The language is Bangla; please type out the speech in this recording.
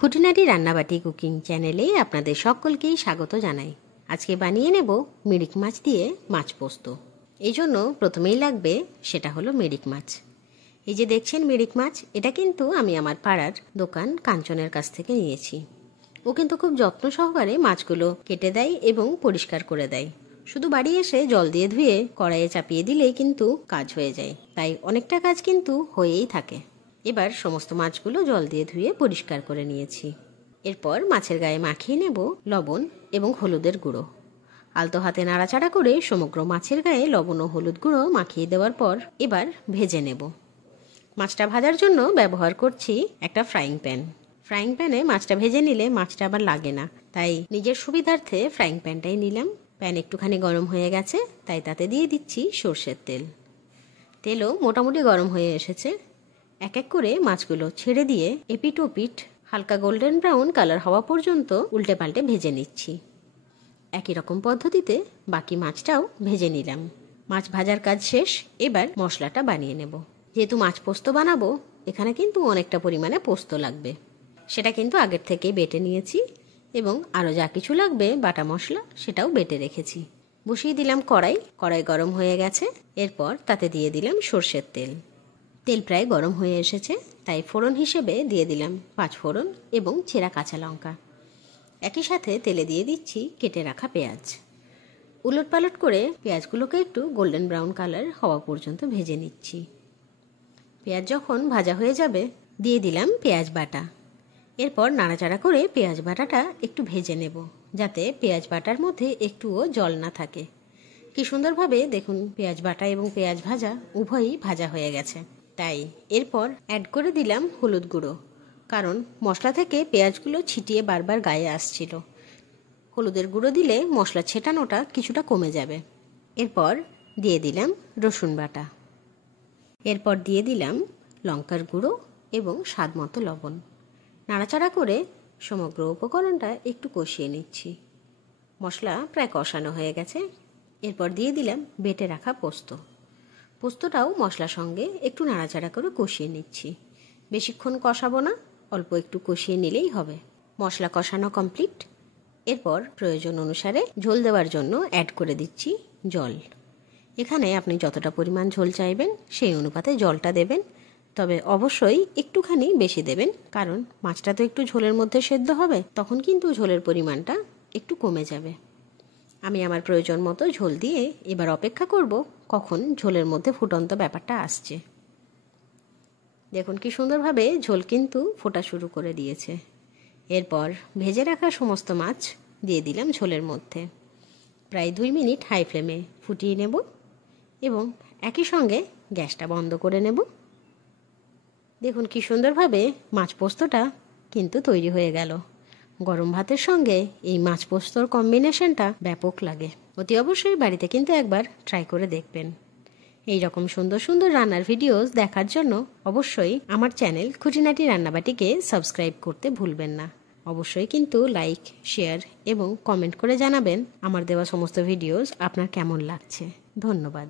খুঁটিনাটি রান্নাবাটি কুকিং চ্যানেলে আপনাদের সকলকেই স্বাগত জানাই। আজকে বানিয়ে নেব মিরিক মাছ দিয়ে মাছ পোস্ত। এই জন্য প্রথমেই লাগবে সেটা হলো মিরিক মাছ। এই যে দেখছেন মিরিক মাছ, এটা কিন্তু আমি আমার পাড়ার দোকান কাঞ্চনের কাছ থেকে নিয়েছি। ও কিন্তু খুব যত্ন সহকারে মাছগুলো কেটে দেয় এবং পরিষ্কার করে দেয়। শুধু বাড়ি এসে জল দিয়ে ধুয়ে কড়াইয়ে চাপিয়ে দিলেই কিন্তু কাজ হয়ে যায়, তাই অনেকটা কাজ কিন্তু হয়েই থাকে। এবার সমস্ত মাছগুলো জল দিয়ে ধুয়ে পরিষ্কার করে নিয়েছি। এরপর মাছের গায়ে মাখিয়ে নেব লবণ এবং হলুদের গুঁড়ো। আলতো হাতে নাড়াচাড়া করে সমগ্র মাছের গায়ে লবণ ও হলুদ গুঁড়ো মাখিয়ে দেওয়ার পর এবার ভেজে নেব। মাছটা ভাজার জন্য ব্যবহার করছি একটা ফ্রাইং প্যান। ফ্রাইং প্যানে মাছটা ভেজে নিলে মাছটা আবার লাগে না, তাই নিজের সুবিধার্থে ফ্রাইং প্যানটাই নিলাম। প্যান একটুখানি গরম হয়ে গেছে, তাই তাতে দিয়ে দিচ্ছি সর্ষের তেল। তেলও মোটামুটি গরম হয়ে এসেছে। এক এক করে মাছগুলো ছেড়ে দিয়ে এপিট ওপিট হালকা গোল্ডেন ব্রাউন কালার হওয়া পর্যন্ত উল্টে পাল্টে ভেজে নিচ্ছি। একই রকম পদ্ধতিতে বাকি মাছটাও ভেজে নিলাম। মাছ ভাজার কাজ শেষ। এবার মশলাটা বানিয়ে নেব। যেহেতু মাছ পোস্ত বানাবো, এখানে কিন্তু অনেকটা পরিমাণে পোস্ত লাগবে। সেটা কিন্তু আগের থেকেই বেটে নিয়েছি এবং আরও যা কিছু লাগবে বাটা মশলা সেটাও বেটে রেখেছি। বসিয়ে দিলাম কড়াই। কড়াই গরম হয়ে গেছে। এরপর তাতে দিয়ে দিলাম সর্ষের তেল। তেল প্রায় গরম হয়ে এসেছে, তাই ফোড়ন হিসেবে দিয়ে দিলাম 5 ফোড়ন এবং ছেঁড়া কাঁচা লঙ্কা। একই সাথে তেলে দিয়ে দিচ্ছি কেটে রাখা পেঁয়াজ। উলটপালট করে পেঁয়াজগুলোকে একটু গোল্ডেন ব্রাউন কালার হওয়া পর্যন্ত ভেজে নিচ্ছি। পেঁয়াজ যখন ভাজা হয়ে যাবে দিয়ে দিলাম পেঁয়াজ বাটা। এরপর নাড়াচাড়া করে পেঁয়াজ বাটাটা একটু ভেজে নেব, যাতে পেঁয়াজ বাটার মধ্যে একটুও জল না থাকে। কি সুন্দরভাবে দেখুন পেঁয়াজ বাটা এবং পেঁয়াজ ভাজা উভয়ই ভাজা হয়ে গেছে। তাই এরপর অ্যাড করে দিলাম হলুদ গুঁড়ো, কারণ মশলা থেকে পেঁয়াজগুলো ছিটিয়ে বারবার গায়ে আসছিল। হলুদের গুঁড়ো দিলে মশলা ছেটানোটা কিছুটা কমে যাবে। এরপর দিয়ে দিলাম রসুন বাটা। এরপর দিয়ে দিলাম লঙ্কার গুঁড়ো এবং স্বাদ মতো লবণ। নাড়াচাড়া করে সমগ্র উপকরণটা একটু কষিয়ে নিচ্ছি। মশলা প্রায় কষানো হয়ে গেছে। এরপর দিয়ে দিলাম বেটে রাখা পোস্ত। পোস্তটাও মশলার সঙ্গে একটু নাড়াচাড়া করে কষিয়ে নিচ্ছি। বেশিক্ষণ কষাবো না, অল্প একটু কষিয়ে নিলেই হবে। মশলা কষানো কমপ্লিট। এরপর প্রয়োজন অনুসারে ঝোল দেওয়ার জন্য অ্যাড করে দিচ্ছি জল। এখানে আপনি যতটা পরিমাণ ঝোল চাইবেন সেই অনুপাতে জলটা দেবেন, তবে অবশ্যই একটুখানি বেশি দেবেন, কারণ মাছটা তো একটু ঝোলের মধ্যে সেদ্ধ হবে, তখন কিন্তু ঝোলের পরিমাণটা একটু কমে যাবে। আমি আমার প্রয়োজন মতো ঝোল দিয়ে এবার অপেক্ষা করব কখন ঝোলের মধ্যে ফুটন্ত ব্যাপারটা আসছে। দেখুন কি সুন্দরভাবে ঝোল কিন্তু ফোটা শুরু করে দিয়েছে। এরপর ভেজে রাখা সমস্ত মাছ দিয়ে দিলাম ঝোলের মধ্যে। প্রায় 2 মিনিট হাই ফ্লেমে ফুটিয়ে নেব এবং একই সঙ্গে গ্যাসটা বন্ধ করে নেব। দেখুন কি সুন্দরভাবে মাছ পোস্তটা কিন্তু তৈরি হয়ে গেল। গরম ভাতের সঙ্গে এই মাছ পোস্তর কম্বিনেশনটা ব্যাপক লাগে। অতি অবশ্যই বাড়িতে কিন্তু একবার ট্রাই করে দেখবেন। এই রকম সুন্দর সুন্দর রান্নার ভিডিওস দেখার জন্য অবশ্যই আমার চ্যানেল খুঁটিনাটি রান্নাবাটিকে সাবস্ক্রাইব করতে ভুলবেন না। অবশ্যই কিন্তু লাইক, শেয়ার এবং কমেন্ট করে জানাবেন আমার দেওয়া সমস্ত ভিডিওস আপনার কেমন লাগছে। ধন্যবাদ।